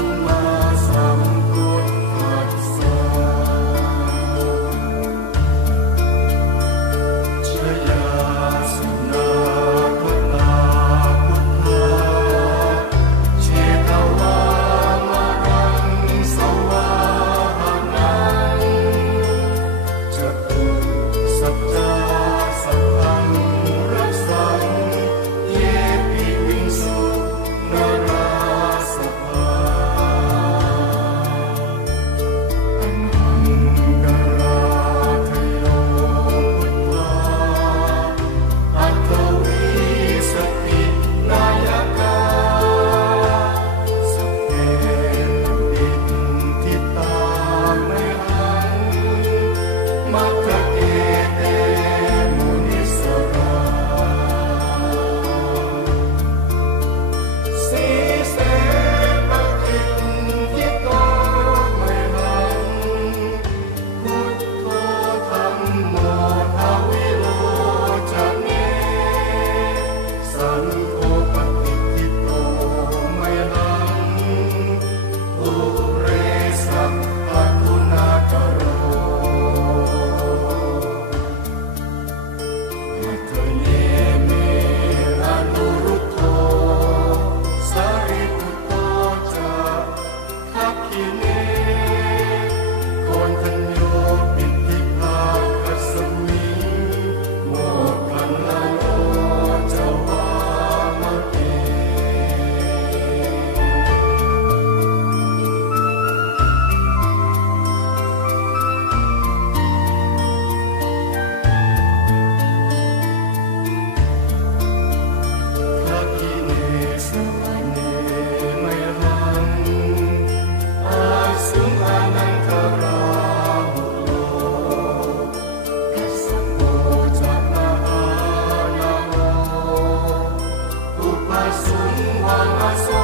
own. awesome.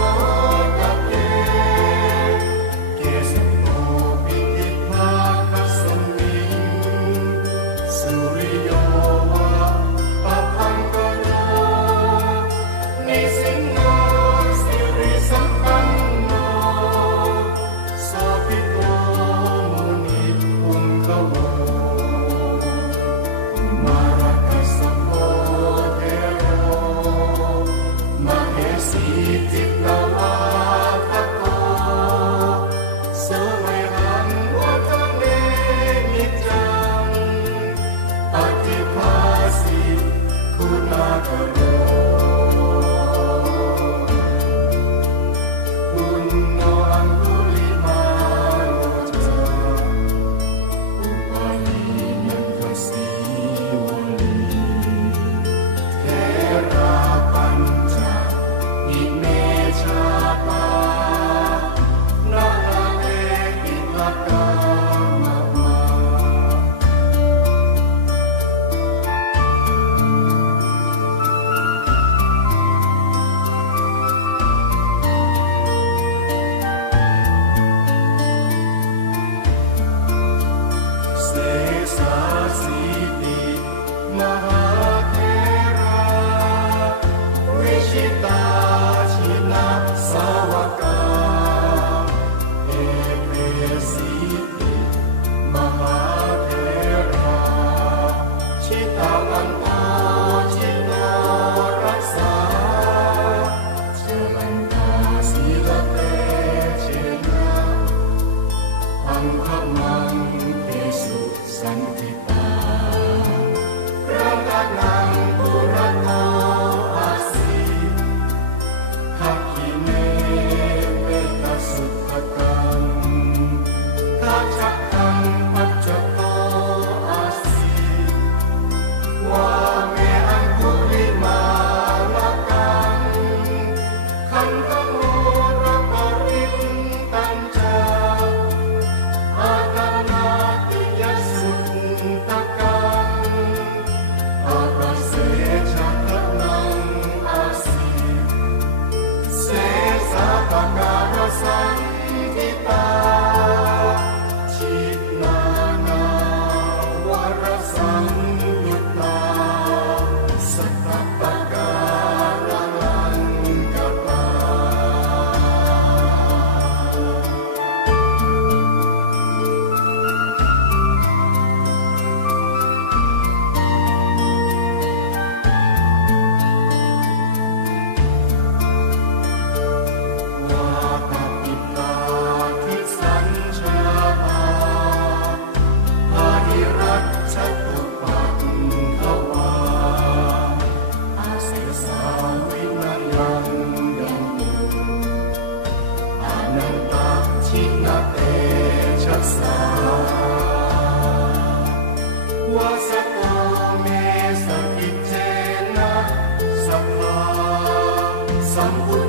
some would